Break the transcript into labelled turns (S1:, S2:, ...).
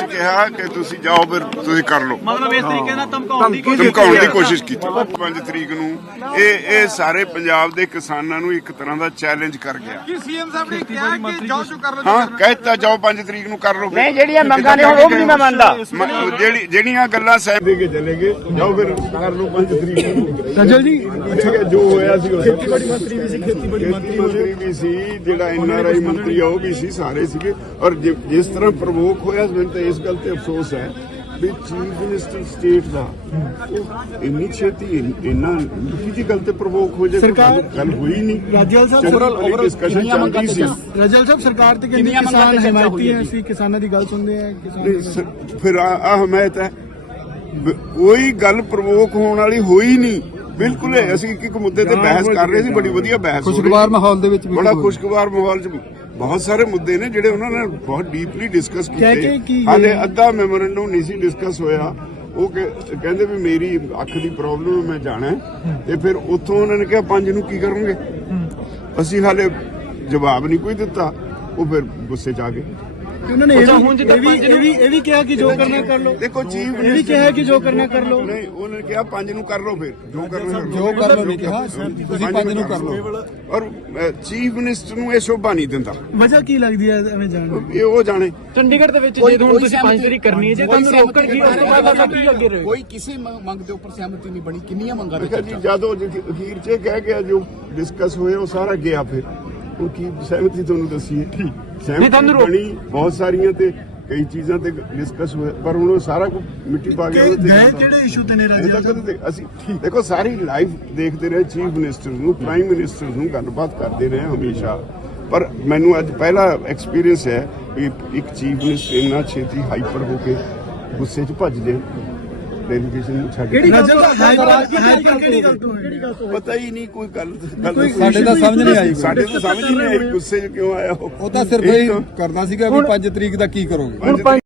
S1: ਕਿਹਾ ਕਿ ਤੁਸੀਂ ਜਾਓ ਫਿਰ ਤੁਸੀਂ ਕਰ ਲਓ,
S2: ਮਤਲਬ ਇਸ ਤਰੀਕੇ ਨਾਲ ਧਮਕਾਉਣ
S1: ਦੀ ਕੋਸ਼ਿਸ਼ ਕੀਤੀ। 5 ਤਰੀਕ ਨੂੰ ਇਹ ਸਾਰੇ ਪੰਜਾਬ ਦੇ ਕਿਸਾਨਾਂ ਨੂੰ ਇੱਕ ਤਰ੍ਹਾਂ ਦਾ ਚੈਲੰਜ ਕਰ ਗਿਆ।
S3: ਸੀਐਮ ਸਾਹਿਬ ਨੇ ਕਿਹਾ ਕਿ ਜਾਓ ਜੋ ਕਰ ਲਓ।
S1: ਹਾਂ ਕਹਿਤਾ ਜਾਓ 5 ਤਰੀਕ ਨੂੰ ਕਰ ਲਓ।
S4: ਨਹੀਂ ਜਿਹੜੀਆਂ ਮੰਗਾਂ ਨੇ ਉਹ ਵੀ ਨਹੀਂ ਮੈਂ ਮੰਨਦਾ।
S1: ਜਿਹੜੀਆਂ ਗੱਲਾਂ ਸਹਿਬ ਦੇ ਕੇ ਚਲੇ ਗਏ, ਜਾਓ ਫਿਰ ਕਰ ਲਓ 5 ਤਰੀਕ ਨੂੰ।
S5: ਰਜਲ ਜੀ
S1: ਜੋ ਹੋਇਆ ਸੀ ਖੇਤੀਬਾੜੀ ਮੰਤਰੀ ਵੀ ਸੀ, ਵੀ ਸੀ, ਜਿਹੜਾ NRI ਮੰਤਰੀ ਆ ਉਹ ਵੀ ਸੀ, ਸਾਰੇ ਸੀਗੇ। ਔਰ ਜਿਸ ਤਰ੍ਹਾਂ ਪ੍ਰਵੋਕ ਹੋਇਆ, ਮੈਨੂੰ ਤਾਂ ਇਸ ਗੱਲ ਤੇ ਅਫਸੋਸ ਹੈ ਵੀ ਚੀਫ ਮਿਨਿਸਟਰ ਸਟੇਟ ਦਾ ਉਹ ਇੰਨੀ ਛੇਤੀ ਇੰਨਾ ਨਿੱਕੀ ਜਿਹੀ ਗੱਲ ਤੇ ਪ੍ਰਵੋਕ ਹੋ ਜਾਏ, ਗੱਲ ਹੋਈ ਨਹੀਂ।
S5: ਰਾਜਲ ਸਾਹਿਬ
S1: ਡਿਸਕਸ਼ਨ ਚੱਲਦੀ ਸੀ।
S5: ਰਜਲ ਸਾਹਿਬ ਸਰਕਾਰ ਤੇ ਕਹਿੰਦੀ ਕਿਸਾਨ ਹਮਾਇਤੀ ਹੈ, ਅਸੀਂ ਕਿਸਾਨਾਂ ਦੀ ਗੱਲ ਸੁਣਦੇ ਆ।
S1: ਫਿਰ ਆ ਹਮਾਇਤ ਹੈ, ਕੋਈ ਗੱਲ ਪ੍ਰਵੋਕ ਹੋਣ ਵਾਲੀ ਹੋਈ ਨਹੀਂ। ਬਿਲਕੁਲ ਅਸੀਂ ਇੱਕ ਮੁੱਦੇ ਤੇ ਬਹਿਸ ਕਰ ਰਹੇ ਸੀ, ਬੜੀ ਵਧੀਆ ਬਹਿਸ,
S5: ਖੁਸ਼ਗਵਾਰ ਮਾਹੌਲ ਦੇ ਵਿੱਚ,
S1: ਬੜਾ ਖੁਸ਼ਗਵਾਰ ਮਾਹੌਲ ਚ ਬਹੁਤ ਸਾਰੇ ਮੁੱਦੇ ਨੇ ਜਿਹੜੇ ਉਹਨਾਂ ਨੇ ਬਹੁਤ ਡੀਪਲੀ ਡਿਸਕਸ ਕੀਤੇ। ਹਾਲੇ ਅੱਧਾ ਮੈਮੋਰੈਂਡਮ ਨਹੀਂ ਸੀ ਡਿਸਕਸ ਹੋਇਆ। ਉਹ ਕਹਿੰਦੇ ਵੀ ਮੇਰੀ ਅੱਖ ਦੀ ਪ੍ਰੋਬਲਮ ਮੈਂ ਜਾਣਾ, ਤੇ ਫਿਰ ਉੱਥੋਂ ਉਹਨਾਂ ਨੇ ਕਿਹਾ 5 ਨੂੰ ਕੀ ਕਰੋਗੇ। ਅਸੀਂ ਹਾਲੇ ਜਵਾਬ ਨਹੀਂ ਕੋਈ ਦਿੱਤਾ, ਉਹ ਫਿਰ ਗੁੱਸੇ ਚ ਆ ਗਏ।
S5: ਉਹਨਾਂ ਨੇ ਇਹ ਵੀ ਕਿਹਾ ਕਿ ਜੋ ਕਰਨਾ ਕਰ ਲਓ।
S1: ਦੇਖੋ ਚੀਫ
S5: ਇਹ ਵੀ ਕਿਹਾ ਕਿ ਜੋ ਕਰਨਾ ਕਰ ਲਓ।
S1: ਨਹੀਂ, ਉਹਨਾਂ ਨੇ ਕਿਹਾ 5 ਨੂੰ ਕਰ ਲਓ, ਫਿਰ ਜੋ ਕਰਨਾ
S5: ਨਹੀਂ ਕਿਹਾ, ਤੁਸੀਂ 5 ਨੂੰ ਕਰ ਲਓ।
S1: ਔਰ ਚੀਫ ਮਿਨਿਸਟਰ ਨੂੰ ਇਹ ਸ਼ੋਭਾ ਨਹੀਂ ਦਿੰਦਾ।
S5: ਵਜ੍ਹਾ ਕੀ ਲੱਗਦੀ ਹੈ ਐਵੇਂ ਜਾਣ ਦੀ?
S1: ਇਹ ਉਹ ਜਾਣੇ।
S2: ਚੰਡੀਗੜ੍ਹ ਦੇ ਵਿੱਚ ਜੇ ਹੁਣ ਤੁਸੀਂ 5 ਤਰੀਕ ਕਰਨੀ ਹੈ, ਜੇ ਤੁਹਾਨੂੰ ਰੋਕਣ ਕੀ ਉਸ ਤੋਂ ਬਾਅਦ ਆਪਾਂ ਕੀ ਅੱਗੇ ਰਹੇ?
S3: ਕੋਈ ਕਿਸੇ ਮੰਗ ਦੇ ਉੱਪਰ ਸਹਿਮਤੀ ਨਹੀਂ ਬਣੀ। ਕਿੰਨੀਆਂ ਮੰਗਾਂ ਦੇ
S1: ਜੀ ਜਦੋਂ ਅਖੀਰ 'ਚ ਕਹਿ ਗਿਆ ਜੋ ਡਿਸਕਸ ਹੋਇਆ ਉਹ ਸਾਰਾ ਗਿਆ। ਫਿਰ ਉਹ ਕੀ ਸਹਿਮਤੀ ਤੁਹਾਨੂੰ ਦੱਸੀਏ। ਸਹਿਮਤੀ ਬਣੀ ਬਹੁਤ ਸਾਰੀਆਂ ਤੇ ਕਈ ਚੀਜ਼ਾਂ ਤੇ ਡਿਸਕਸ ਹੋਇਆ, ਪਰ ਹੁਣ ਉਹ ਸਾਰਾ ਕੁਝ ਮਿੱਟੀ ਪਾ ਗਿਆ।
S5: ਕਿਹੜੇ ਇਸ਼ੂ ਤੇ ਨੇ ਰਾਜੇ?
S1: ਅਸੀਂ ਦੇਖੋ ਸਾਰੀ ਲਾਈਵ ਦੇਖਦੇ ਰਹੇ, ਚੀਫ ਮਿਨਿਸਟਰ ਨੂੰ, ਪ੍ਰਾਈਮ ਮਿਨਿਸਟਰ ਨੂੰ ਗੱਲਬਾਤ ਕਰਦੇ ਰਹੇ ਹਮੇਸ਼ਾ। ਪਰ ਮੈਨੂੰ ਅੱਜ ਪਹਿਲਾ ਐਕਸਪੀਰੀਅੰਸ ਹੈ ਵੀ ਇੱਕ ਚੀਫ ਮਿਨਿਸਟਰ ਇੰਨਾ ਛੇਤੀ ਹਾਈਪਰ ਹੋ ਕੇ ਗੁੱਸੇ 'ਚ ਭੱਜ ਜਾਏ, ਡੈਲੀਗੇਸ਼ਨ ਨੂੰ ਛੱਡ ਕੇ। ਪਤਾ ਹੀ ਨਹੀਂ ਕੋਈ ਗੱਲ
S5: ਸਾਡੇ ਤਾਂ ਸਮਝ ਨਹੀਂ ਆਈ,
S1: ਸਾਡੇ ਤਾਂ ਸਮਝ ਹੀ ਨਹੀਂ ਆਈ ਗੁੱਸੇ 'ਚ ਕਿਉਂ ਆਇਆ ਉਹ
S5: ਤਾਂ ਸਿਰਫ ਇਹ ਕਰਦਾ ਸੀਗਾ ਵੀ 5 ਤਰੀਕ ਦਾ ਕੀ ਕਰੋਗੇ।